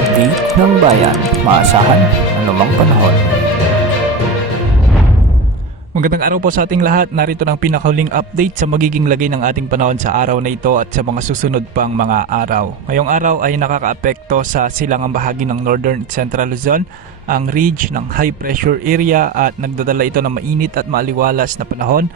update ng bayan. Maasahan anumang panahon. Magandang araw po sa ating lahat. Narito ng pinakahuling update sa magiging lagay ng ating panahon sa araw na ito at sa mga susunod pang mga araw. Ngayong araw ay nakakaapekto sa silangang bahagi ng Northern at Central Luzon ang ridge ng high pressure area at nagdadala ito ng mainit at maaliwalas na panahon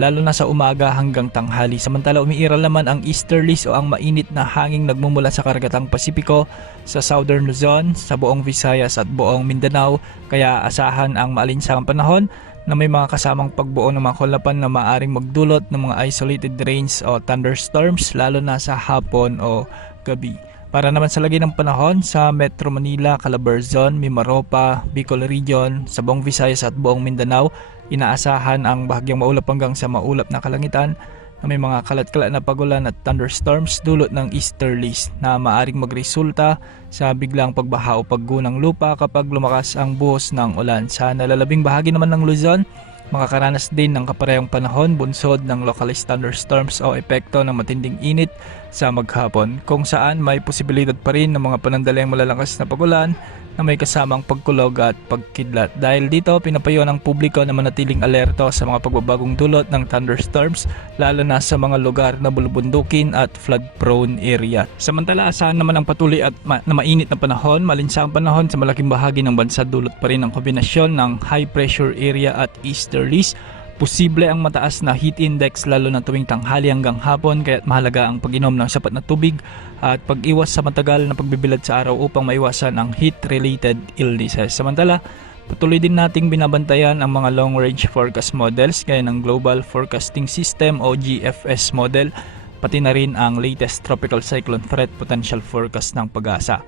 lalo na sa umaga hanggang tanghali. Samantala umiiral naman ang easterlies o ang mainit na hanging nagmumula sa karagatang Pasipiko sa Southern Luzon, sa buong Visayas at buong Mindanao, kaya asahan ang maalinsangang panahon na may mga kasamang pagbuo ng mga kulapan na maaaring magdulot ng mga isolated rains o thunderstorms lalo na sa hapon o gabi. Para naman sa lagay ng panahon sa Metro Manila, Calabarzon, Mimaropa, Bicol Region, sa buong Visayas at buong Mindanao, inaasahan ang bahagyang maulap hanggang sa maulap na kalangitan na may mga kalat-kalat na pagulan at thunderstorms dulot ng easterlies na maaaring magresulta sa biglang pagbaha o paggunang lupa kapag lumakas ang buhos ng ulan. Sa nalalabing bahagi naman ng Luzon, makakaranas din ng kaparehong panahon bunsod ng localized thunderstorms o epekto ng matinding init sa maghapon, kung saan may posibilidad pa rin ng mga panandaling malalakas na pagulan na may kasamang pagkulog at pagkidlat. Dahil dito, pinapayo ng publiko na manatiling alerto sa mga pagbabagong dulot ng thunderstorms lalo na sa mga lugar na bulubundukin at flood-prone area. Samantala, asahan naman ang patuloy at na mainit na panahon, malinsangang panahon sa malaking bahagi ng bansa dulot pa rin ang kombinasyon ng high pressure area at easterlies. Posible ang mataas na heat index lalo na tuwing tanghali hanggang hapon, kaya't mahalaga ang pag-inom ng sapat na tubig at pag-iwas sa matagal na pagbibilad sa araw upang maiwasan ang heat-related illnesses. Samantala, patuloy din nating binabantayan ang mga long-range forecast models gaya ng Global Forecasting System o GFS model, pati na rin ang latest Tropical Cyclone Threat Potential Forecast ng PAGASA,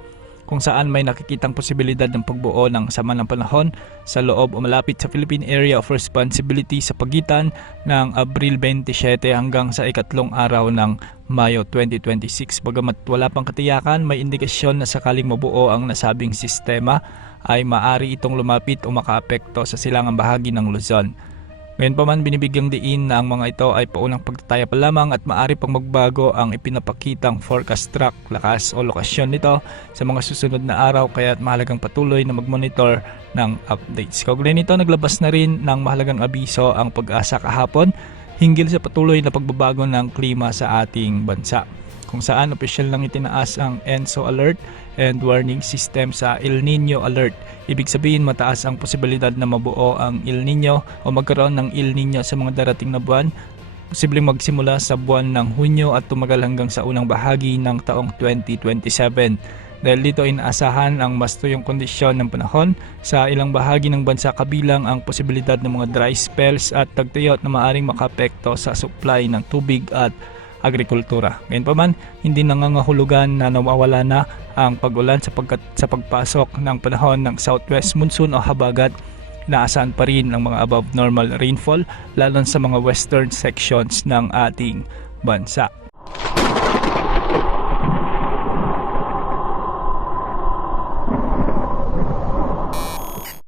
kung saan may nakikitang posibilidad ng pagbuo ng sama ng panahon sa loob o malapit sa Philippine Area of Responsibility sa pagitan ng Abril 27 hanggang sa ikatlong araw ng Mayo 2026. Bagamat wala pang katiyakan, may indikasyon na sakaling mabuo ang nasabing sistema ay maaari itong lumapit o makaapekto sa silangang bahagi ng Luzon. Ngayon pa man, binibigyang diin na ang mga ito ay paunang pagtataya pa lamang at maaari pang magbago ang ipinapakitang forecast track, lakas o lokasyon nito sa mga susunod na araw, kaya mahalagang patuloy na magmonitor ng updates. Kaugnay nito, naglabas na rin ng mahalagang abiso ang PAGASA kahapon hinggil sa patuloy na pagbabago ng klima sa ating bansa, kung saan opisyal nang itinaas ang ENSO alert and warning system sa El Nino alert. Ibig sabihin, mataas ang posibilidad na mabuo ang El Nino o magkaroon ng El Nino sa mga darating na buwan, posibleng magsimula sa buwan ng Hunyo at tumagal hanggang sa unang bahagi ng taong 2027. Dahil dito, inaasahan ang mas tuyong kondisyon ng panahon sa ilang bahagi ng bansa, kabilang ang posibilidad ng mga dry spells at tagtuyot na maaaring makapekto sa supply ng tubig at agrikultura. Ngayon pa man, hindi nangangahulugan na nawawala na ang pag-ulan sapagkat sa pagpasok ng panahon ng southwest monsoon o habagat, inaasahan pa rin ang mga above normal rainfall lalo sa mga western sections ng ating bansa.